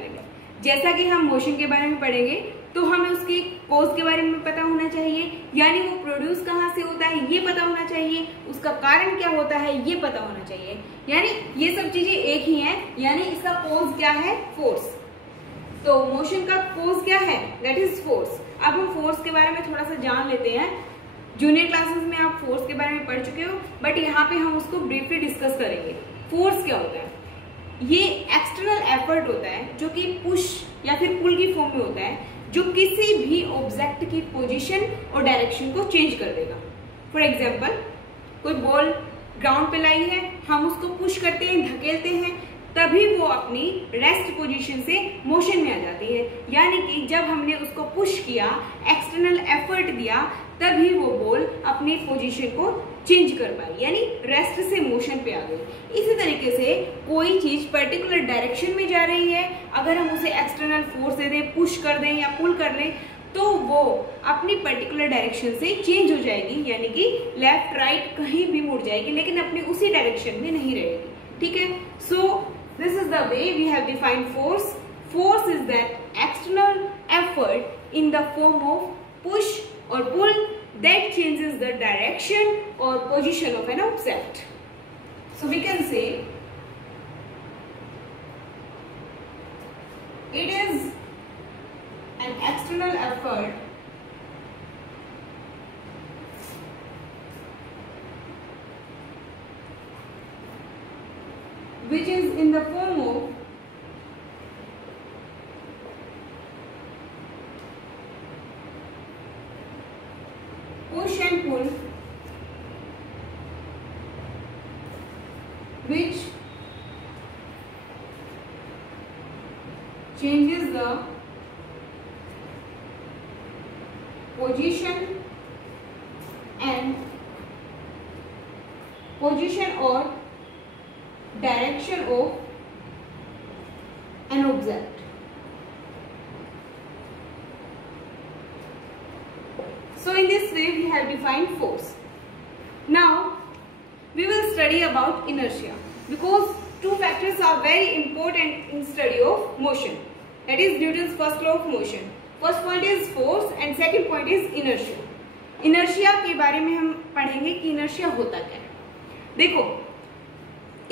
निकालेंगे। जैसा कि हम मोशन के बारे में पढ़ेंगे तो हमें उसकी कोज के बारे में पता होना चाहिए, यानी वो प्रोड्यूस कहाँ से होता है ये पता होना चाहिए, उसका कारण क्या होता है ये पता होना चाहिए, यानी ये सब चीजें एक ही हैं, यानी इसका कोज क्या है, फोर्स। तो मोशन का कोज क्या है, दैट इज फोर्स। अब हम फोर्स के बारे में थोड़ा सा जान लेते हैं। जूनियर क्लासेस में आप फोर्स के बारे में पढ़ चुके हो, बट यहाँ पे हम उसको ब्रीफली डिस्कस करेंगे। फोर्स क्या होता है, ये एक्सटर्नल एफर्ट होता है जो कि पुश या फिर पुल की फॉर्म में होता है, जो किसी भी ऑब्जेक्ट की पोजीशन और डायरेक्शन को चेंज कर देगा। फॉर एग्जाम्पल, कोई बॉल ग्राउंड पे लाई है, हम उसको पुश करते हैं, धकेलते हैं, तभी वो अपनी रेस्ट पोजीशन से मोशन में आ जाती है। यानी कि जब हमने उसको पुश किया, एक्सटर्नल एफर्ट दिया, तभी वो बॉल अपनी पोजीशन को चेंज कर पाई, यानी रेस्ट से मोशन पे आ गई। इसी तरीके से कोई चीज पर्टिकुलर डायरेक्शन में जा रही है, अगर हम उसे एक्सटर्नल फोर्स दे दें, पुश कर दें या पुल कर लें, तो वो अपनी पर्टिकुलर डायरेक्शन से चेंज हो जाएगी, यानी कि लेफ्ट राइट कहीं भी मुड़ जाएगी, लेकिन अपनी उसी डायरेक्शन में नहीं रहेगी। ठीक है, सो this is the way we have defined force. Force is that external effort in the form of push or pull that changes the direction or position of an object. So we can say it is an external effort which is in the form of push and pull, which changes the position or direction of an object. So in this way we have defined force. Now we will study about inertia, because two factors are very important in study of motion. That is Newton's first law of motion. First point is force and second point is inertia. Inertia के बारे में हम पढ़ेंगे कि inertia होता क्या है। देखो,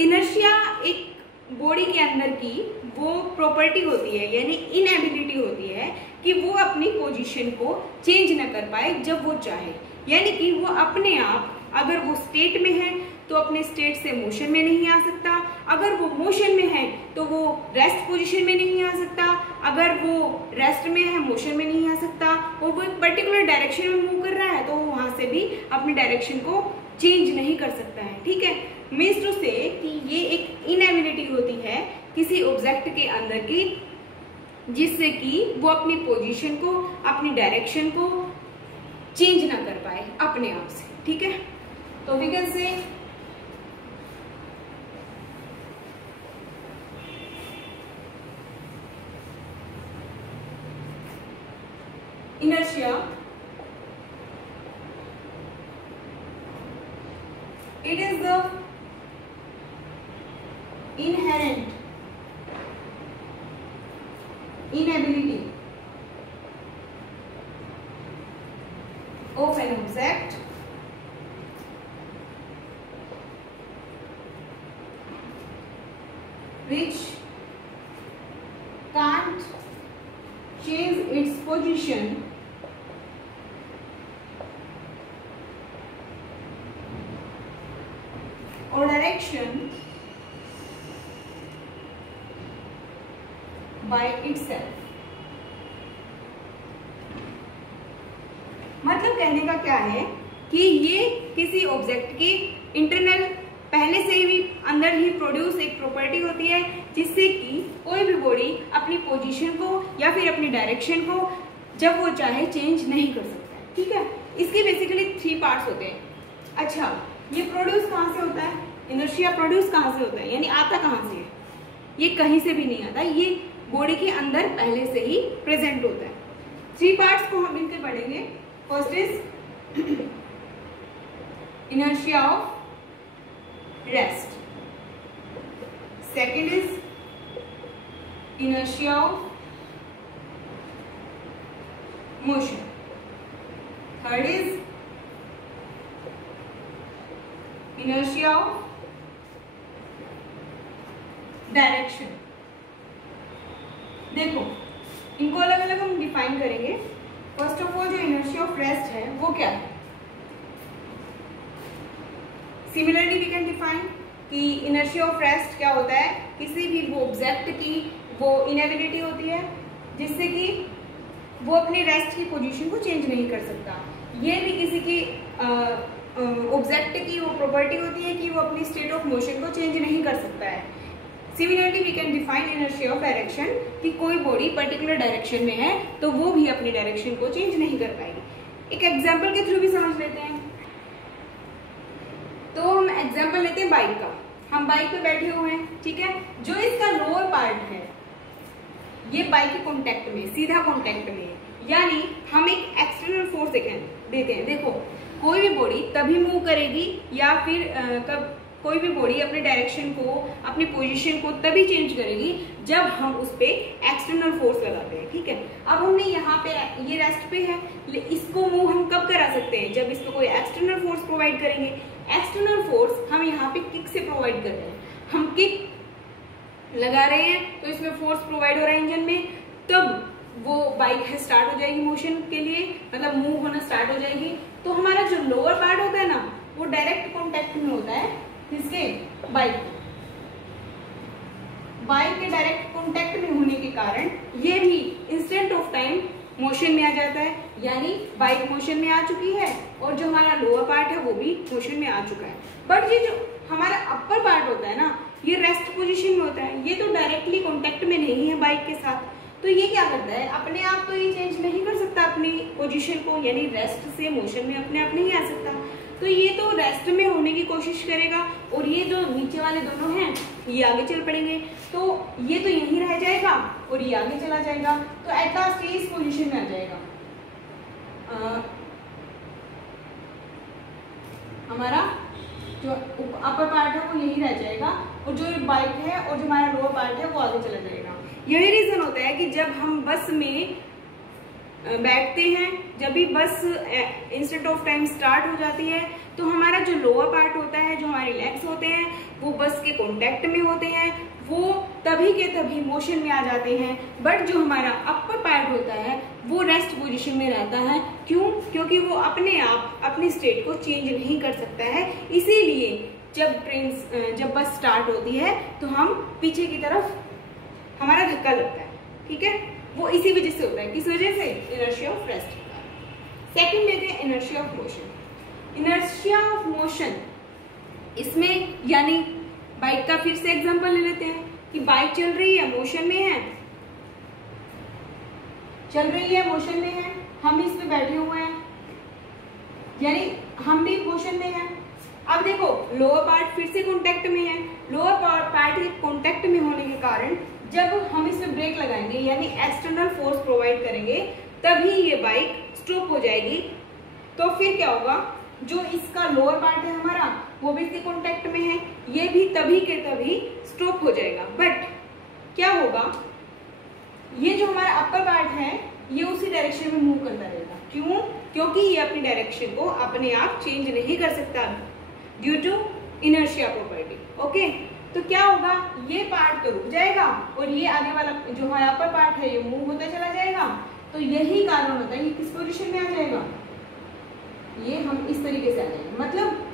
इनर्शिया एक बॉडी के अंदर की वो प्रॉपर्टी होती है, यानी इनएबिलिटी होती है कि वो अपनी पोजीशन को चेंज न कर पाए जब वो चाहे, यानी कि वो अपने आप, अगर वो स्टेट में है तो अपने स्टेट से मोशन में नहीं आ सकता, अगर वो मोशन में है तो वो रेस्ट पोजीशन में नहीं आ सकता, अगर वो रेस्ट में है मोशन में नहीं आ सकता, वो एक पर्टिकुलर डायरेक्शन में मूव कर रहा है तो वो वहां से भी अपनी डायरेक्शन को चेंज नहीं कर सकता है। ठीक है, मीन्स टू से कि ये एक इनएबिलिटी होती है किसी ऑब्जेक्ट के अंदर की, जिससे कि वो अपनी पोजीशन को, अपनी डायरेक्शन को चेंज ना कर पाए अपने आप से। ठीक है, तो we can say inertia it is the inherent inability of an object which can't change its position or direction by itself। मतलब कहने का क्या है कि ये किसी ऑब्जेक्ट की इंटरनल पहले से ही अंदर ही प्रोड्यूस एक प्रॉपर्टी होती है, जिससे कि कोई भी बॉडी अपनी पोजीशन को या फिर अपनी डायरेक्शन को जब वो चाहे चेंज नहीं कर सकता। ठीक है, इसके बेसिकली 3 पार्ट्स होते हैं। अच्छा, ये प्रोड्यूस कहाँ से होता है, इनर्शिया प्रोड्यूस कहाँ से होता है, यानी आता कहाँ से है, ये कहीं से भी नहीं आता, ये बॉडी के अंदर पहले से ही प्रेजेंट होता है। 3 पार्ट्स को हम मिलकर पढ़ेंगे। First is inertia of rest, second is inertia of motion. Third is inertia of direction. देखो इनको अलग अलग हम डिफाइन करेंगे। फर्स्ट ऑफ ऑल जो इनर्शिया ऑफ रेस्ट है वो क्या है? सिमिलरली वी कैन डिफाइन कि इनर्शिया ऑफ रेस्ट क्या होता है, किसी भी वो ऑब्जेक्ट की वो इनेबिलिटी होती है जिससे कि वो अपनी रेस्ट की पोजीशन को चेंज नहीं कर सकता। ये भी किसी की ऑब्जेक्ट की वो प्रॉपर्टी होती है कि वो अपनी स्टेट ऑफ मोशन को चेंज नहीं कर सकता है। Similarly we can define inertia of direction कि कोई बॉडी पर्टिकुलर डायरेक्शन में है तो वो भी अपनी डायरेक्शन को चेंज नहीं कर पाएगी। एक एग्जांपल के थ्रू भी समझ लेते हैं। तो हम एग्जांपल लेते हैं बाइक का। हम बाइक पे बैठे हुए हैं, ठीक है। जो इसका लोअर पार्ट है ये बाइक के कॉन्टेक्ट में, सीधा कॉन्टेक्ट में, यानी हम एक एक्सटर्नल फोर्स देते हैं। देखो कोई भी बॉडी तभी मूव करेगी या फिर कोई भी बॉडी अपने डायरेक्शन को, अपनी पोजीशन को तभी चेंज करेगी जब हम उस पे एक्सटर्नल फोर्स लगाते हैं, ठीक है। अब हमने यहाँ पे ये रेस्ट पे है, इसको मूव हम कब करा सकते हैं? जब इसको कोई एक्सटर्नल फोर्स प्रोवाइड करेंगे। एक्सटर्नल फोर्स हम यहाँ पे किक से प्रोवाइड कर रहे हैं। हम किक लगा रहे हैं तो इसमें फोर्स प्रोवाइड हो रहा है इंजन में, तब वो बाइक है स्टार्ट हो जाएगी मोशन के लिए, मतलब मूव होना स्टार्ट हो जाएगी। तो हमारा जो लोअर पार्ट होता है ना वो डायरेक्ट कॉन्टेक्ट में होता है किसके? बाइक के डायरेक्ट कॉन्टेक्ट में होने के कारण ये भी इंस्टेंट ऑफ टाइम मोशन में आ जाता है, यानी बाइक मोशन में आ चुकी है और जो हमारा लोअर पार्ट है वो भी मोशन में आ चुका है। बट ये जो हमारा अपर पार्ट होता है ना ये रेस्ट पोजीशन में होता है, ये तो डायरेक्टली कॉन्टेक्ट में नहीं है बाइक के साथ। तो ये क्या करता है, अपने आप तो ये चेंज नहीं कर सकता अपनी पोजीशन को, यानी रेस्ट से मोशन में अपने आप नहीं आ सकता। तो ये तो रेस्ट में होने की कोशिश करेगा और ये जो नीचे वाले दोनों हैं ये आगे चल पड़ेंगे। तो ये तो यहीं रह जाएगा और ये आगे चला जाएगा। तो एट लास्ट ये इस पोजीशन में आ जाएगा। हमारा जो अपर पार्ट है वो यही रह जाएगा और जो बाइक है और जो हमारा लोअर पार्ट है वो आगे चला जाएगा। यही रीजन होता है कि जब हम बस में बैठते हैं, जब भी बस इंस्टेंट ऑफ टाइम स्टार्ट हो जाती है तो हमारा जो लोअर पार्ट होता है, जो हमारे लेग्स होते हैं वो बस के कॉन्टेक्ट में होते हैं, वो तभी के तभी मोशन में आ जाते हैं। बट जो हमारा अपर पार्ट होता है वो रेस्ट पोजीशन में रहता है। क्यों? क्योंकि वो अपने आप अपनी स्टेट को चेंज नहीं कर सकता है। इसीलिए जब बस स्टार्ट होती है तो हम पीछे की तरफ हमारा धक्का लगता है, ठीक है। वो इसी वजह से होता है। किस वजह से? Inertia of rest. सेकंड लेते हैं inertia of motion. Inertia of motion इसमें यानी बाइक का फिर से एग्जांपल ले लेते हैं कि बाइक चल रही है, मोशन में है, चल रही है, मोशन में है, हम इस पे बैठे हुए हैं, यानी हम भी मोशन में हैं। अब देखो लोअर पार्ट फिर से कॉन्टेक्ट में है। लोअर पार्ट के कॉन्टेक्ट में होने के कारण जब हम इसमें ब्रेक लगाएंगे यानी एक्सटर्नल फोर्स प्रोवाइड करेंगे तभी ये बाइक स्टॉप हो जाएगी। तो फिर क्या होगा, जो इसका लोअर पार्ट है हमारा वो भी इसके कॉन्टेक्ट में है, ये भी तभी के तभी स्टॉप हो जाएगा। बट क्या होगा, ये जो हमारा अपर पार्ट है ये उसी डायरेक्शन में मूव करता रहेगा। क्यों? क्योंकि ये अपनी डायरेक्शन को अपने आप चेंज नहीं कर सकता due to inertia property. Okay, तो क्या होगा, ये पार्ट तो रुक जाएगा और ये आगे वाला जो हमारा अपर पार्ट है ये मूव होता चला जाएगा। तो यही कारण होता है कि किस पोजीशन में आ जाएगा, ये हम इस तरीके से आ जाएंगे, मतलब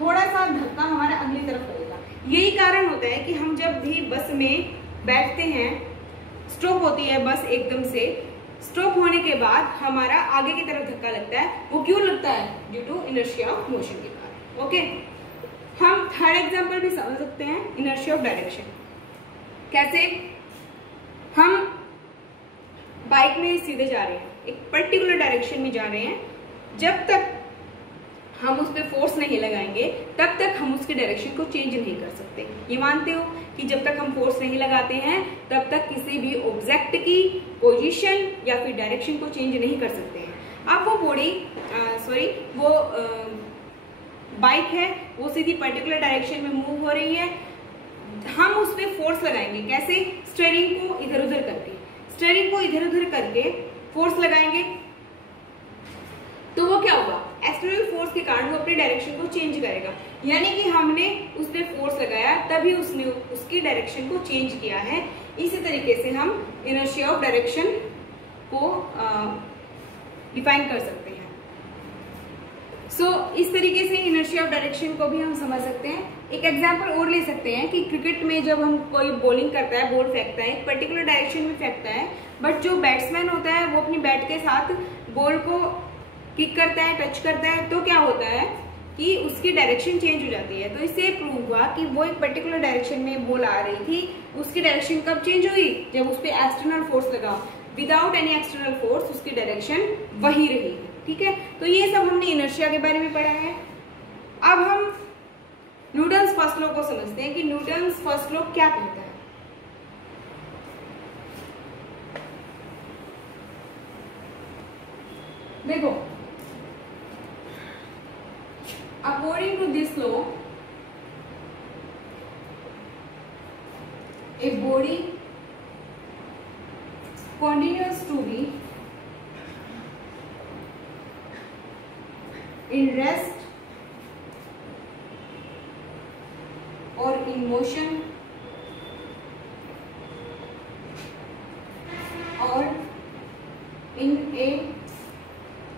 थोड़ा सा धक्का हमारा अगली तरफ लगेगा। यही कारण होता है कि हम जब भी बस में बैठते हैं, स्टॉप होती है बस एकदम से, स्टॉप होने के बाद हमारा आगे की तरफ धक्का लगता है। वो क्यों लगता है? Due to inertia of motion के कारण। ओके, हम थर्ड एग्जांपल भी समझ सकते हैं इनर्शिया ऑफ डायरेक्शन। कैसे? हम बाइक में सीधे जा रहे हैं, एक पर्टिकुलर डायरेक्शन में जा रहे हैं, जब तक हम उस पर फोर्स नहीं लगाएंगे तब तक हम उसकी डायरेक्शन को चेंज नहीं कर सकते। ये मानते हो कि जब तक हम फोर्स नहीं लगाते हैं तब तक किसी भी ऑब्जेक्ट की पोजीशन या फिर डायरेक्शन को चेंज नहीं कर सकते हैं। अब वो बाइक है वो सीधी पर्टिकुलर डायरेक्शन में मूव हो रही है, हम उस पर फोर्स लगाएंगे। कैसे? स्टीयरिंग को इधर उधर करके, स्टीयरिंग को इधर उधर करके फोर्स लगाएंगे तो वो क्या होगा, एक्सटर्नल फोर्स के कारण वो अपनी डायरेक्शन को चेंज करेगा। यानी कि हमने उस पर फोर्स लगाया तभी उसने उसकी डायरेक्शन को चेंज किया है। इसी तरीके से हम इनर्शिया ऑफ डायरेक्शन को डिफाइन कर सकते हैं। इस तरीके से इनर्शिया ऑफ डायरेक्शन को भी हम समझ सकते हैं। एक एग्जांपल और ले सकते हैं कि क्रिकेट में जब हम कोई बॉलिंग करता है, बॉल फेंकता है, एक पर्टिकुलर डायरेक्शन में फेंकता है, बट जो बैट्समैन होता है वो अपनी बैट के साथ बॉल को किक करता है, टच करता है, तो क्या होता है कि उसकी डायरेक्शन चेंज हो जाती है। तो इससे प्रूव हुआ कि वो एक पर्टिकुलर डायरेक्शन में बॉल आ रही थी, उसकी डायरेक्शन कब चेंज हुई, जब उस पर एक्सटर्नल फोर्स लगा। विदाउट एनी एक्सटर्नल फोर्स उसकी डायरेक्शन वही रही है। ठीक है, तो ये सब हमने इनर्शिया के बारे में पढ़ा है। अब हम न्यूटन्स फर्स्ट लॉ को समझते हैं कि न्यूटन्स फर्स्ट लॉ क्या कहता है। देखो, according to this law a body continues to be in rest or in motion or in a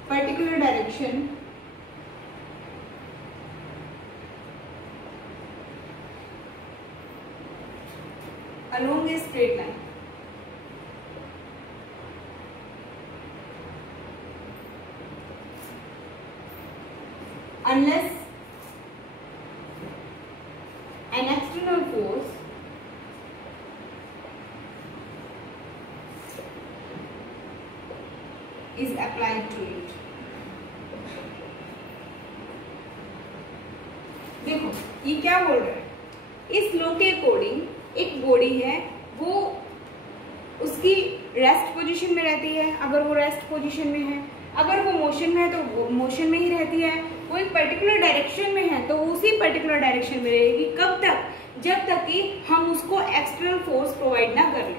particular direction along a straight line. Unless an external force is applied to it. देखो ये क्या बोल रहा है, इस law के according एक body है, वो उसकी रेस्ट पोजीशन में रहती है। अगर वो रेस्ट पोजीशन में है, अगर वो मोशन में है तो वो मोशन में ही रहती है। वो एक पर्टिकुलर डायरेक्शन में है तो उसी पर्टिकुलर डायरेक्शन में रहेगी। कब तक, जब तक कि हम उसको एक्सटर्नल फोर्स प्रोवाइड ना कर लें।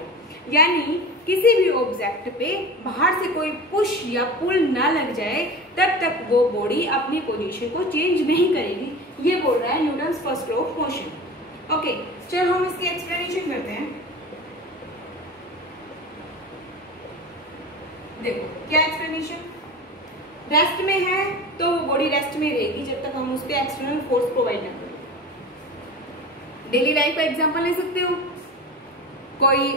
यानी किसी भी ऑब्जेक्ट पे बाहर से कोई पुश या पुल ना लग जाए, तब तक वो बॉडी अपनी पोजीशन को चेंज नहीं करेगी। ये बोल रहा है Newton's first law of motion. Okay, चलो हम इसकी एक्सप्लेनेशन करते हैं। देखो क्या एक्सप्लेनेशन, रेस्ट में है तो वो बॉडी रेस्ट में रहेगी जब तक हम उस पर एक्सटर्नल फोर्स प्रोवाइड ना करें। डेली लाइफ का एग्जांपल ले सकते हो, कोई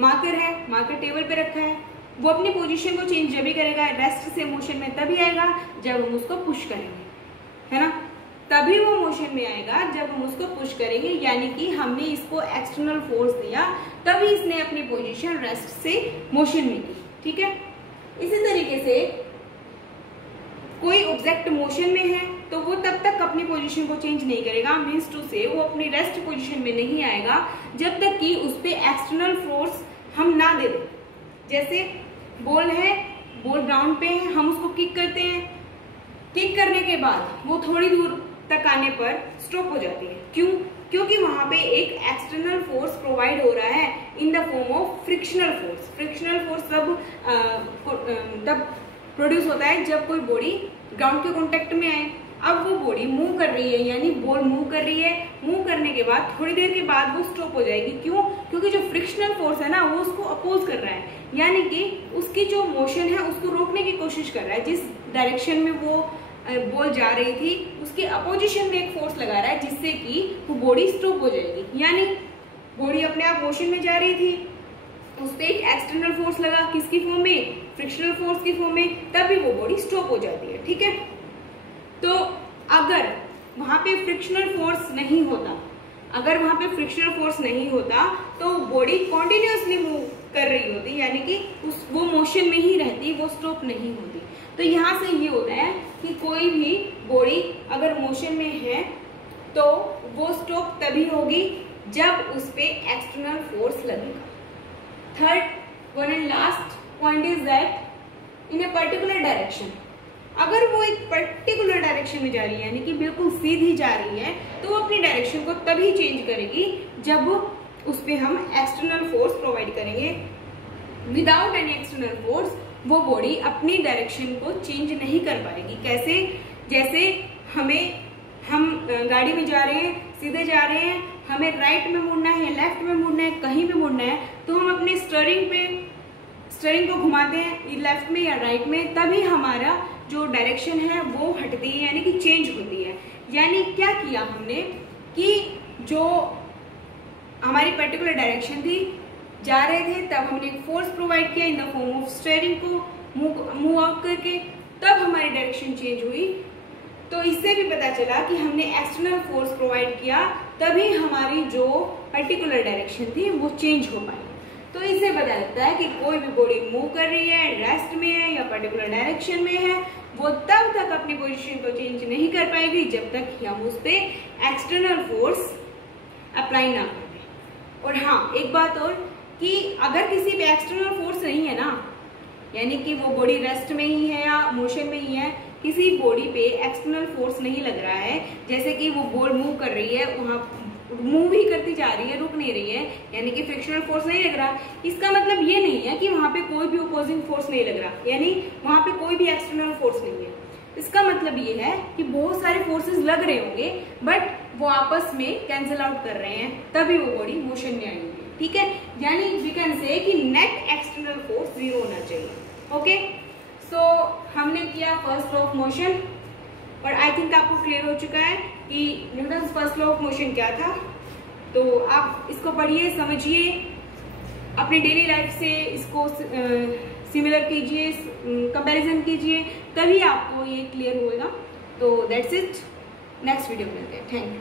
मार्कर है, मार्कर टेबल पे रखा है, वो अपनी पोजीशन को चेंज जब भी करेगा रेस्ट से मोशन में तभी आएगा जब हम उसको पुश करेंगे, है ना। तभी वो मोशन में आएगा जब हम उसको पुश करेंगे, यानी कि हमने इसको एक्सटर्नल फोर्स दिया तभी इसने अपनी पोजीशन रेस्ट से मोशन में की। ठीक है, इसी तरीके से कोई ऑब्जेक्ट मोशन में है तो वो तब तक अपनी पोजीशन को चेंज नहीं करेगा, मीन्स टू से वो अपनी रेस्ट पोजीशन में नहीं आएगा जब तक कि उस पे एक्सटर्नल फोर्स हम ना दे दें। जैसे बॉल है, बॉल ग्राउंड पे है, हम उसको किक करते हैं, किक करने के बाद वो थोड़ी दूर तक आने पर स्टॉप हो जाती है। क्यों? क्योंकि वहां पे एक एक्सटर्नल फोर्स प्रोवाइड हो रहा है in the form of frictional force. Frictional force तब प्रोड्यूस होता है जब कोई बॉडी ग्राउंड के कांटेक्ट में आए। अब वो बॉडी मूव कर रही है, यानी बॉल मूव कर रही है, मूव करने के बाद थोड़ी देर के बाद वो स्टॉप हो जाएगी। क्यों? क्योंकि जो फ्रिक्शनल फोर्स है ना वो उसको अपोज कर रहा है, यानी कि उसकी जो मोशन है उसको रोकने की कोशिश कर रहा है। जिस डायरेक्शन में वो बॉल जा रही थी उसके अपोजिशन में एक फोर्स लगा रहा है जिससे कि वो बॉडी स्टॉप हो जाएगी। यानी बॉडी अपने आप मोशन में जा रही थी, उस पर एक एक्सटर्नल फोर्स लगा, किसकी फॉर्म में? फ्रिक्शनल फोर्स की फॉर्म में, तभी वो बॉडी स्टॉप हो जाती है। ठीक है, तो अगर वहां पे फ्रिक्शनल फोर्स नहीं होता, अगर वहां पे फ्रिक्शनल फोर्स नहीं होता तो बॉडी कॉन्टिन्यूसली मूव कर रही होती, यानी कि वो मोशन में ही रहती, वो स्टॉप नहीं होती। तो यहाँ से ये होता है कि कोई भी बॉडी अगर मोशन में है तो वो स्टॉप तभी होगी जब उस पे एक्सटर्नल फोर्स लगेगा। Third one and last point is that in a particular direction, अगर वो एक पर्टिकुलर डायरेक्शन में जा रही है यानी कि बिल्कुल सीधी जा रही है तो वो अपनी डायरेक्शन को तभी चेंज करेगी जब उस पर हम एक्सटर्नल फोर्स प्रोवाइड करेंगे। विदाउट एनी एक्सटर्नल फोर्स वो बॉडी अपनी डायरेक्शन को चेंज नहीं कर पाएगी। कैसे? जैसे हम गाड़ी में जा रहे हैं, सीधे जा रहे हैं, हमें राइट में मुड़ना है, लेफ्ट में मुड़ना है, कहीं पे मुड़ना है, तो हम अपने स्टीयरिंग को घुमाते हैं लेफ्ट में या राइट में, तभी हमारा जो डायरेक्शन है वो हटती है यानी कि चेंज होती है। यानी क्या किया हमने कि जो हमारी पर्टिकुलर डायरेक्शन थी, जा रहे थे, तब हमने एक फोर्स प्रोवाइड किया in the form of steering को मूव आउट करके, तब हमारी डायरेक्शन चेंज हुई। तो इससे भी पता चला कि हमने एक्सटर्नल फोर्स प्रोवाइड किया तभी हमारी जो पर्टिकुलर डायरेक्शन थी वो चेंज हो पाई। तो इससे पता लगता है कि कोई भी बॉडी मूव कर रही है, रेस्ट में है या पर्टिकुलर डायरेक्शन में है, वो तब तक अपनी पोजीशन को चेंज नहीं कर पाएगी जब तक कि हम उस पर एक्सटर्नल फोर्स अप्लाई ना करें। और हाँ, एक बात और कि अगर किसी पे एक्सटर्नल फोर्स नहीं है ना, यानी कि वो बॉडी रेस्ट में ही है या मोशन में ही है, किसी बॉडी पे एक्सटर्नल फोर्स नहीं लग रहा है, जैसे कि वो बॉल मूव कर रही है, वहां मूव ही करती जा रही है, रुक नहीं रही है, यानी कि फ्रिक्शनल फोर्स नहीं लग रहा, इसका मतलब ये नहीं है कि वहां पे कोई भी अपोजिंग फोर्स नहीं लग रहा, यानी वहां पे कोई भी एक्सटर्नल फोर्स नहीं है। इसका मतलब ये है कि बहुत सारे फोर्सेस लग रहे होंगे बट वो आपस में कैंसिल आउट कर रहे हैं, तभी वो बॉडी मोशन में आएगी। ठीक है, यानी वी कैन से कि नेट एक्सटर्नल फोर्स 0 होना चाहिए। ओके, सो हमने किया फर्स्ट लॉ ऑफ मोशन और आई थिंक आपको क्लियर हो चुका है कि Newton's first law of motion क्या था। तो आप इसको पढ़िए, समझिए, अपनी डेली लाइफ से इसको सिमिलर कीजिए, कंपैरिजन कीजिए, तभी आपको ये क्लियर होगा। तो दैट्स इट, नेक्स्ट वीडियो मिलते हैं। Thank you.